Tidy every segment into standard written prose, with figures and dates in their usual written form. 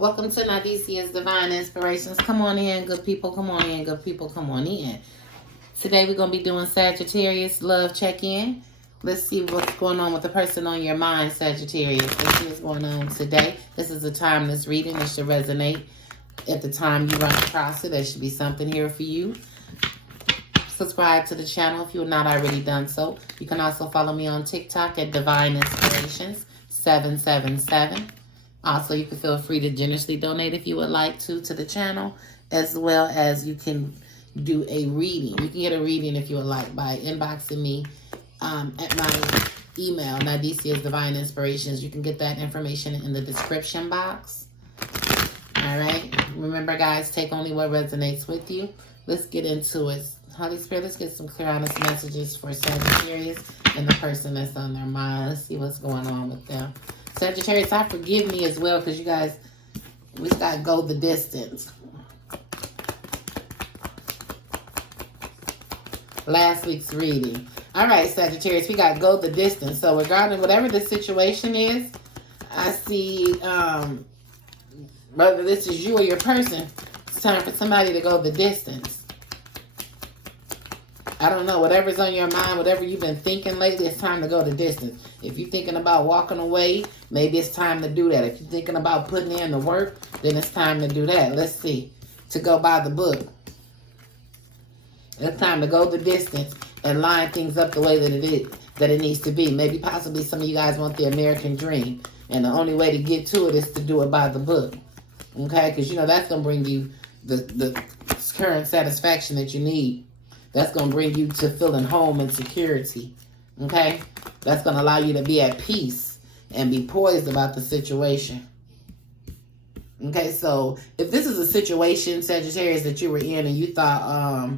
Welcome to Nadicia's Divine Inspirations. Come on in, good people. Come on in, good people. Come on in. Today we're going to be doing Sagittarius love check-in. Let's see what's going on with the person on your mind, Sagittarius. Let's see what's going on today. This is a timeless reading. It should resonate at the time you run across it. There should be something here for you. Subscribe to the channel if you're not already done so. You can also follow me on TikTok at Divine Inspirations 777. Also, you can feel free to generously donate if you would like to the channel, as well as you can do a reading. You can get a reading if you would like by inboxing me at my email, Nadicia's Divine Inspirations. You can get that information in the description box. All right. Remember, guys, take only what resonates with you. Let's get into it. Holy Spirit, let's get some clear, honest messages for Sagittarius and the person that's on their mind. Let's see what's going on with them. Sagittarius, I forgive me as well because you guys, we got to go the distance. Last week's reading. All right, Sagittarius, we got to go the distance. So regarding whatever the situation is, I see whether this is you or your person, it's time for somebody to go the distance. I don't know, whatever's on your mind, whatever you've been thinking lately, it's time to go the distance. If you're thinking about walking away, maybe it's time to do that. If you're thinking about putting in the work, then it's time to do that. Let's see. To go by the book. It's time to go the distance and line things up the way that it needs to be. Maybe possibly some of you guys want the American dream. And the only way to get to it is to do it by the book. Okay? Because, you know, that's going to bring you the current satisfaction that you need. That's going to bring you to feeling home and security. Okay? That's going to allow you to be at peace and be poised about the situation. Okay, so if this is a situation, Sagittarius, that you were in and you thought,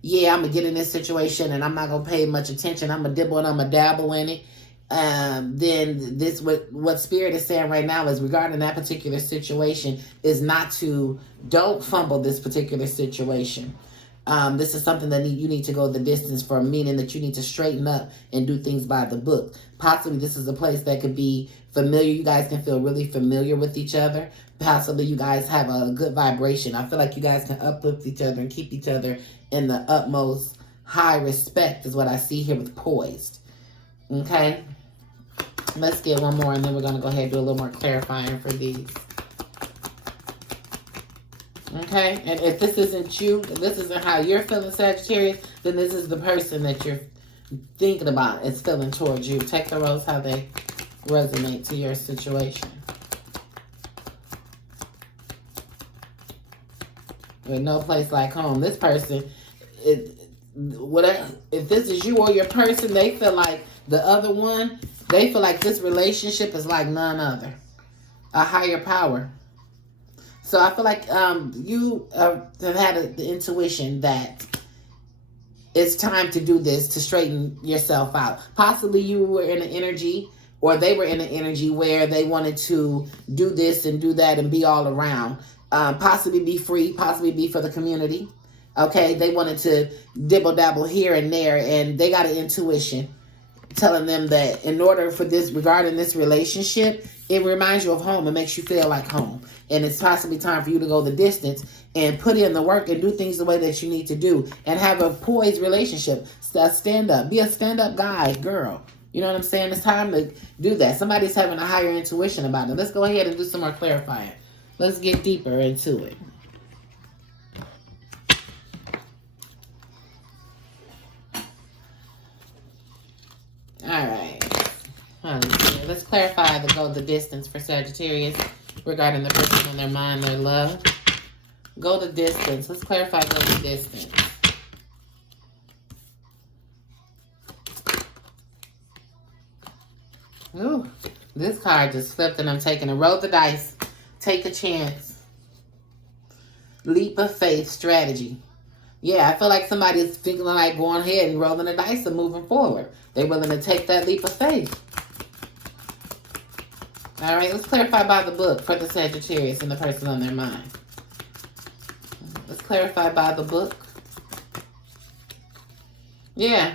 yeah, I'm going to get in this situation and I'm not going to pay much attention. I'm going to dibble and I'm going to dabble in it. Then this, what Spirit is saying right now is regarding that particular situation is don't fumble this particular situation. This is something that you need to go the distance for, meaning that you need to straighten up and do things by the book. Possibly this is a place that could be familiar. You guys can feel really familiar with each other. Possibly you guys have a good vibration. I feel like you guys can uplift each other and keep each other in the utmost high respect is what I see here with poised. Okay? Let's get one more and then we're going to go ahead and do a little more clarifying for these. Okay, and if this isn't you, if this isn't how you're feeling, Sagittarius, then this is the person that you're thinking about is feeling towards you. Take the roles how they resonate to your situation. With no place like home. This person, if this is you or your person, they feel like the other one, they feel like this relationship is like none other. A higher power. So I feel like you have had the intuition that it's time to do this, to straighten yourself out. Possibly you were in an energy, or they were in an energy where they wanted to do this and do that and be all around. Possibly be free, possibly be for the community. Okay, they wanted to dibble-dabble here and there, and they got an intuition telling them that in order for this, regarding this relationship, it reminds you of home. It makes you feel like home. And it's possibly time for you to go the distance and put in the work and do things the way that you need to do and have a poised relationship. Stand up. Be a stand-up guy, girl. You know what I'm saying? It's time to do that. Somebody's having a higher intuition about it. Let's go ahead and do some more clarifying. Let's get deeper into it. All right. Let's clarify the go the distance for Sagittarius regarding the person on their mind, their love. Go the distance. Let's clarify go the distance. Ooh, this card just flipped and I'm taking a roll the dice. Take a chance. Leap of faith strategy. Yeah, I feel like somebody's thinking like going ahead and rolling the dice and moving forward. They're willing to take that leap of faith. All right, let's clarify by the book for the Sagittarius and the person on their mind. Let's clarify by the book. Yeah.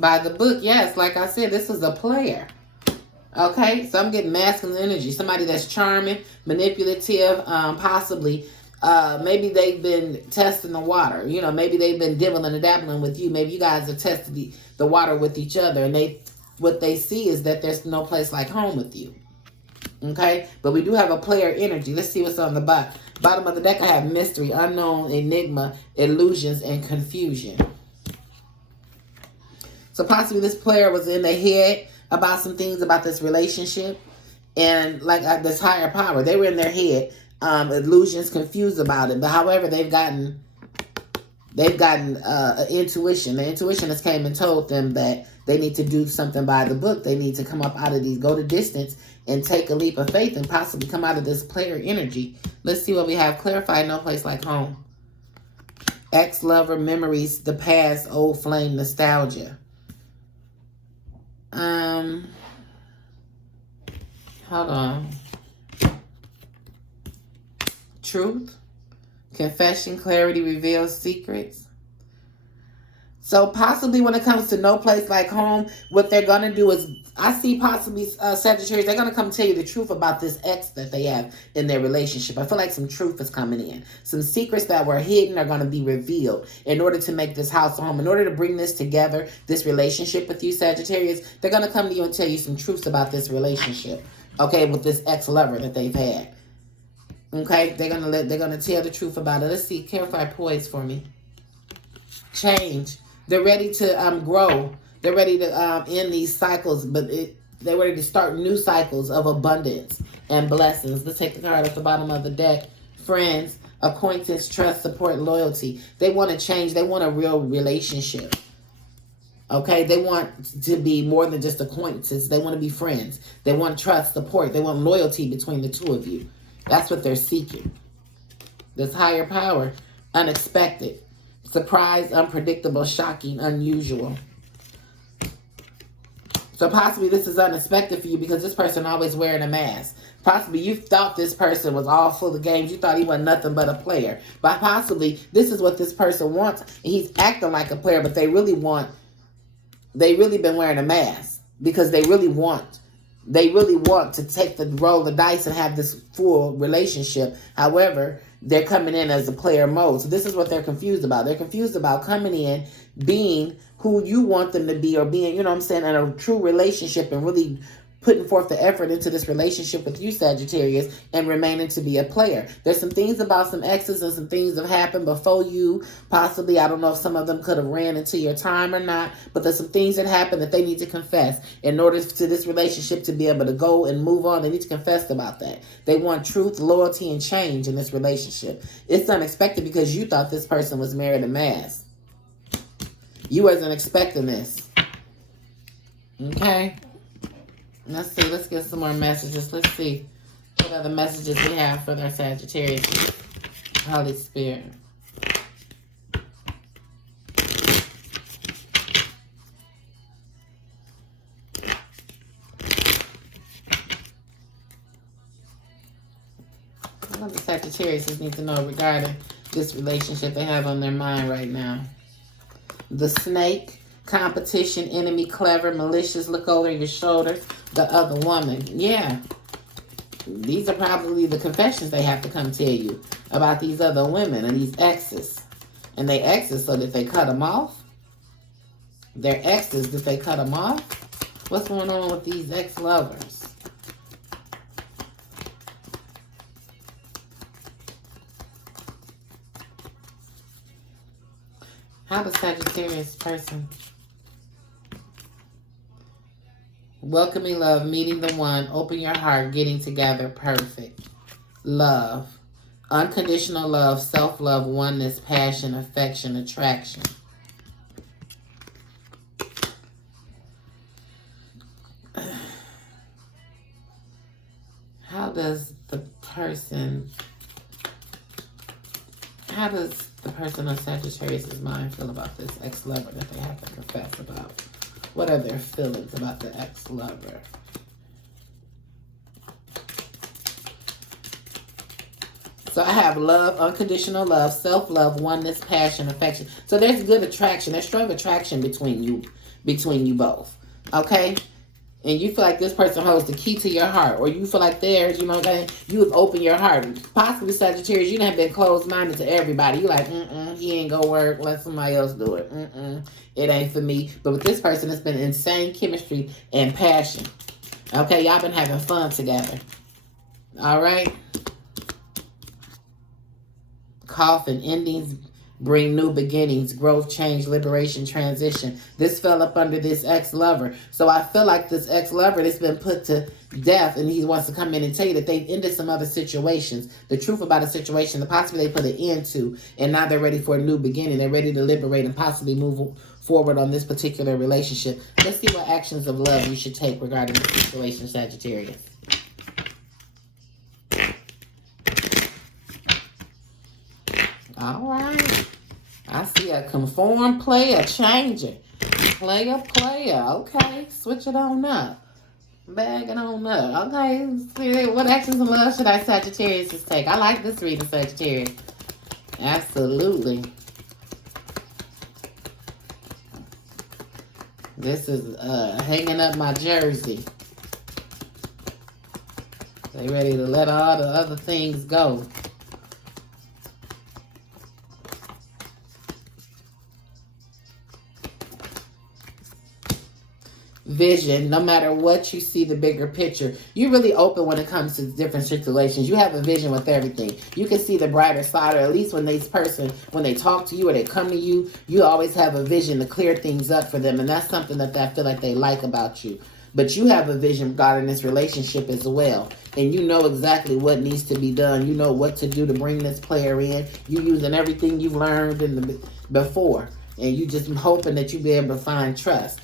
By the book, yes. Like I said, this is a player. Okay, so I'm getting masculine energy. Somebody that's charming, manipulative, possibly. Maybe they've been testing the water. You know, maybe they've been dibbling and dabbling with you. Maybe you guys have tested the water with each other, and what they see is that there's no place like home with you. Okay, but we do have a player energy. Let's see what's on the bottom of the deck. I have mystery, unknown, enigma, illusions, and confusion. So possibly this player was in their head about some things about this relationship, and like this higher power, they were in their head, illusions, confused about it. But however, they've gotten intuition. The intuition has came and told them that they need to do something by the book. They need to come up out of these, go to distance, and take a leap of faith, and possibly come out of this player energy. Let's see what we have. Clarify, no place like home. Ex-lover, memories, the past, old flame, nostalgia. Hold on. Truth, confession, clarity, reveals secrets. So possibly when it comes to no place like home, what they're going to do is, I see possibly Sagittarius, they're going to come tell you the truth about this ex that they have in their relationship. I feel like some truth is coming in. Some secrets that were hidden are going to be revealed in order to make this house a home. In order to bring this together, this relationship with you, Sagittarius, they're going to come to you and tell you some truths about this relationship. Okay, with this ex-lover that they've had. Okay, they're gonna tell the truth about it. Let's see, clarify poise for me. Change. They're ready to grow. They're ready to end these cycles, but they're ready to start new cycles of abundance and blessings. Let's take the card at the bottom of the deck. Friends, acquaintance, trust, support, loyalty. They want to change. They want a real relationship. Okay, they want to be more than just acquaintances. They want to be friends. They want trust, support. They want loyalty between the two of you. That's what they're seeking. This higher power, unexpected, surprise, unpredictable, shocking, unusual. So possibly this is unexpected for you because this person always wearing a mask. Possibly you thought this person was all full of games. You thought he wasn't nothing but a player. But possibly this is what this person wants. And he's acting like a player, but they really been wearing a mask because they really want to take the roll of the dice and have this full relationship. However, they're coming in as a player mode. So this is what they're confused about. They're confused about coming in, being who you want them to be, or being, you know what I'm saying, in a true relationship and really putting forth the effort into this relationship with you, Sagittarius, and remaining to be a player. There's some things about some exes and some things that have happened before you. Possibly, I don't know if some of them could have ran into your time or not, but there's some things that happened that they need to confess. In order for this relationship to be able to go and move on, they need to confess about that. They want truth, loyalty, and change in this relationship. It's unexpected because you thought this person was married a mask. You wasn't expecting this. Okay? Let's see. Let's get some more messages. Let's see what other messages we have for their Sagittarius. Holy Spirit. What the Sagittarius need to know regarding this relationship they have on their mind right now. The snake. Competition, enemy, clever, malicious, look over your shoulder, the other woman. Yeah. These are probably the confessions they have to come tell you about these other women and these exes. And they exes, so did they cut them off? Their exes, did they cut them off? What's going on with these ex-lovers? How does Sagittarius person? Welcoming love, meeting the one, open your heart, getting together, perfect. Love, unconditional love, self-love, oneness, passion, affection, attraction. How does the person of Sagittarius' mind feel about this ex-lover that they have to confess about? What are their feelings about the ex-lover? So I have love, unconditional love, self-love, oneness, passion, affection. So there's good attraction. There's strong attraction between you both. Okay? And you feel like this person holds the key to your heart, or you feel like theirs, you know, you have opened your heart. Possibly Sagittarius, you done been closed-minded to everybody. You like, he ain't gonna work, let somebody else do it. It ain't for me. But with this person, it's been insane chemistry and passion. Okay, y'all been having fun together. All right? Coffin, endings bring new beginnings, growth, change, liberation, transition. This fell up under this ex-lover. So I feel like this ex-lover that's been put to death, and he wants to come in and tell you that they've ended some other situations. The truth about a situation that possibly they put an end to, and now they're ready for a new beginning. They're ready to liberate and possibly move forward on this particular relationship. Let's see what actions of love you should take regarding the situation, Sagittarius. All right. I see a conform player, changer. Player. Okay. Switch it on up. Bag it on up. Okay. What actions of love should I Sagittarius take? I like this reading, Sagittarius. Absolutely. This is hanging up my jersey. They ready to let all the other things go. Vision. No matter what you see, the bigger picture. You're really open when it comes to different situations. You have a vision with everything. You can see the brighter side, or at least when when they talk to you or they come to you, you always have a vision to clear things up for them. And that's something that I feel like they like about you. But you have a vision regarding this relationship as well. And you know exactly what needs to be done. You know what to do to bring this player in. You're using everything you've learned before. And you just hoping that you be able to find trust.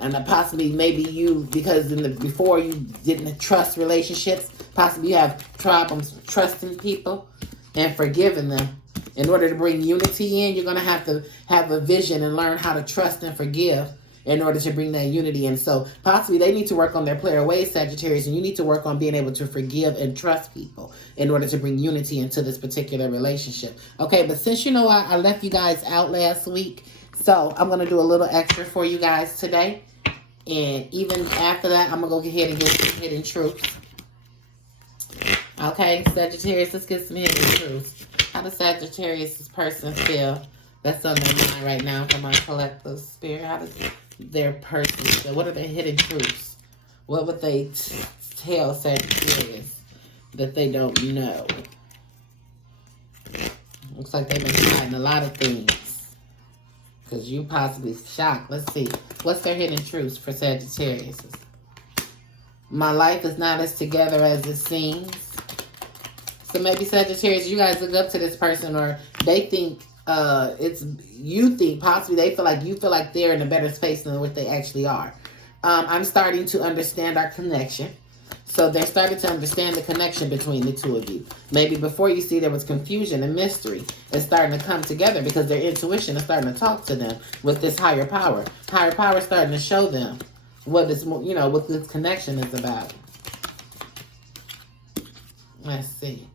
And possibly maybe you, because before you didn't trust relationships, possibly you have problems trusting people and forgiving them. In order to bring unity in, you're going to have a vision and learn how to trust and forgive in order to bring that unity in. So possibly they need to work on their player ways, Sagittarius, and you need to work on being able to forgive and trust people in order to bring unity into this particular relationship. Okay, but since you know I left you guys out last week, so I'm going to do a little extra for you guys today. And even after that, I'm going to go ahead and get some hidden truths. Okay, Sagittarius, let's get some hidden truths. How does Sagittarius' person feel that's on their mind right now from my collective spirit? How does their person feel? What are their hidden truths? What would they tell Sagittarius that they don't know? Looks like they've been hiding a lot of things. Because you possibly shocked. Let's see. What's their hidden truths for Sagittarius? My life is not as together as it seems. So maybe Sagittarius, you guys look up to this person, or they think possibly they feel like they're in a better space than what they actually are. I'm starting to understand our connection. So they're starting to understand the connection between the two of you. Maybe before you see there was confusion and mystery. It's starting to come together because their intuition is starting to talk to them with this higher power. Higher power is starting to show them what this connection is about. Let's see.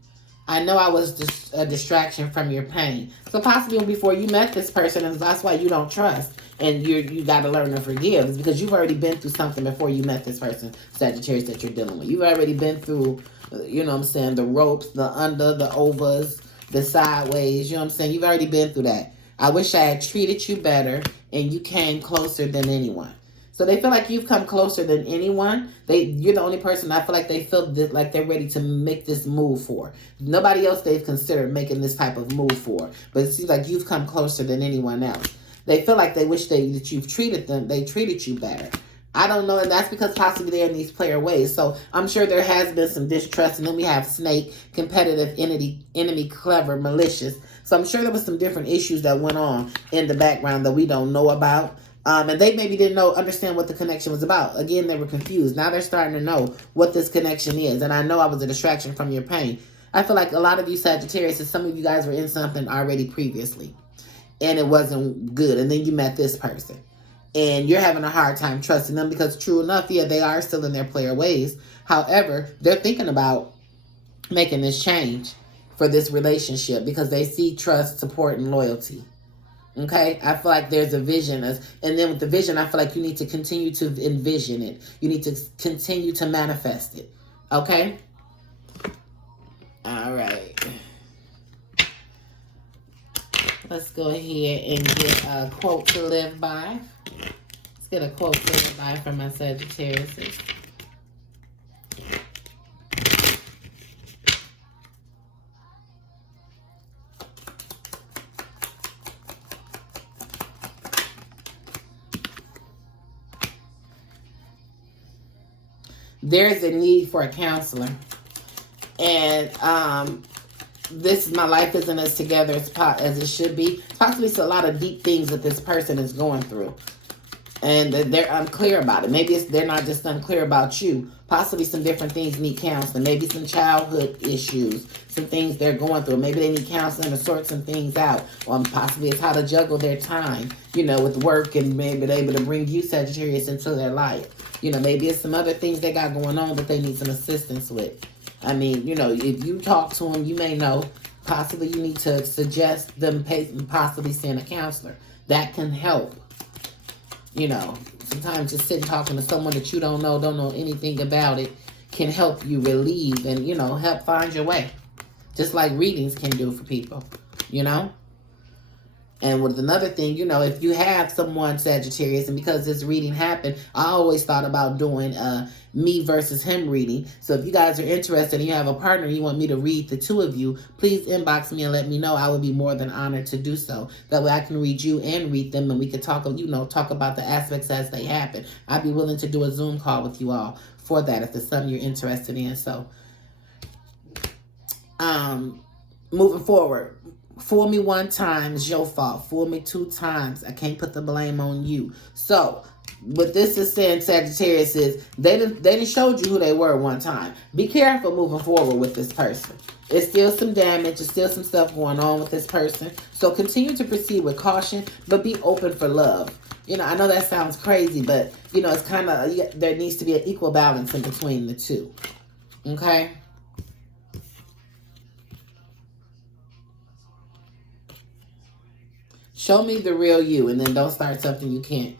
I know I was just a distraction from your pain. So possibly before you met this person, and that's why you don't trust. And you got to learn to forgive. It's because you've already been through something before you met this person, Sagittarius, that you're dealing with. You've already been through, the ropes, the under, the overs, the sideways. You've already been through that. I wish I had treated you better, and you came closer than anyone. So they feel like you've come closer than anyone. You're the only person I feel like they feel like they're ready to make this move for. Nobody else they've considered making this type of move for. But it seems like you've come closer than anyone else. They feel like they wish that you've treated them, they treated you better. I don't know, and that's because possibly they're in these player ways. So I'm sure there has been some distrust, and then we have snake, competitive, enemy, clever, malicious. So I'm sure there was some different issues that went on in the background that we don't know about. And they maybe didn't understand what the connection was about. Again, they were confused. Now they're starting to know what this connection is. And I know I was a distraction from your pain. I feel like a lot of you Sagittarius, some of you guys were in something already previously. And it wasn't good. And then you met this person. And you're having a hard time trusting them because true enough, yeah, they are still in their player ways. However, they're thinking about making this change for this relationship because they see trust, support, and loyalty. Okay, I feel like there's a vision. And then with the vision, I feel like you need to continue to envision it. You need to continue to manifest it. Okay? All right. Let's go ahead and get a quote to live by. Let's get a quote to live by from my Sagittarius. There's a need for a counselor. And this, my life isn't as together as it should be. Possibly it's a lot of deep things that this person is going through. And they're unclear about it. Maybe they're not just unclear about you. Possibly some different things need counseling. Maybe some childhood issues. Some things they're going through. Maybe they need counseling to sort some things out. Or possibly it's how to juggle their time, you know, with work, and maybe they're able to bring you, Sagittarius, into their life. You know, maybe it's some other things they got going on that they need some assistance with. I mean, you know, if you talk to them, you may know possibly you need to suggest them possibly seeing a counselor. That can help. You know, sometimes just sitting talking to someone that you don't know anything about it, can help you relieve and, you know, help find your way. Just like readings can do for people, you know? And with another thing, you know, if you have someone, Sagittarius, and because this reading happened, I always thought about doing me versus him reading. So if you guys are interested and you have a partner, you want me to read the two of you, please inbox me and let me know. I would be more than honored to do so. That way I can read you and read them, and we could talk, you know, talk about the aspects as they happen. I'd be willing to do a Zoom call with you all for that if it's something you're interested in. So, moving forward. Fool me one time is your fault. Fool me two times, I can't put the blame on you. So, what this is saying, Sagittarius, is they done showed you who they were one time. Be careful moving forward with this person. It's still some damage. There's still some stuff going on with this person. So, continue to proceed with caution, but be open for love. You know, I know that sounds crazy, but, you know, it's kind of, there needs to be an equal balance in between the two. Okay? Show me the real you, and then don't start something you can't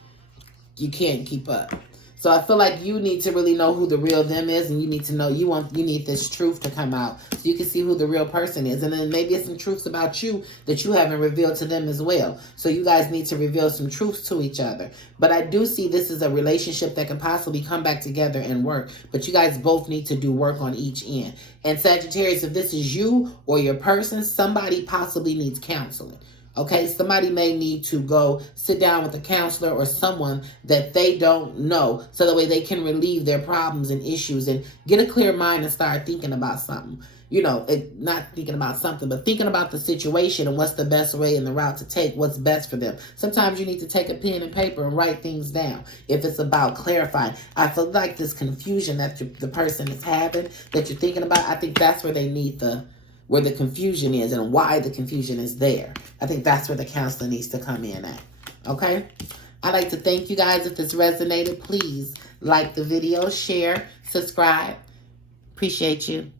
keep up. So I feel like you need to really know who the real them is, and you need to know you need this truth to come out so you can see who the real person is. And then maybe it's some truths about you that you haven't revealed to them as well. So you guys need to reveal some truths to each other. But I do see this is a relationship that can possibly come back together and work. But you guys both need to do work on each end. And Sagittarius, if this is you or your person, somebody possibly needs counseling. Okay, somebody may need to go sit down with a counselor or someone that they don't know, so that way they can relieve their problems and issues and get a clear mind and start thinking about something. You know, not thinking about something, but thinking about the situation and what's the best way and the route to take, what's best for them. Sometimes you need to take a pen and paper and write things down if it's about clarifying. I feel like this confusion that the person is having, that you're thinking about, I think that's where they need where the confusion is and why the confusion is there. I think that's where the counselor needs to come in at. Okay? I'd like to thank you guys. If this resonated, please like the video, share, subscribe. Appreciate you.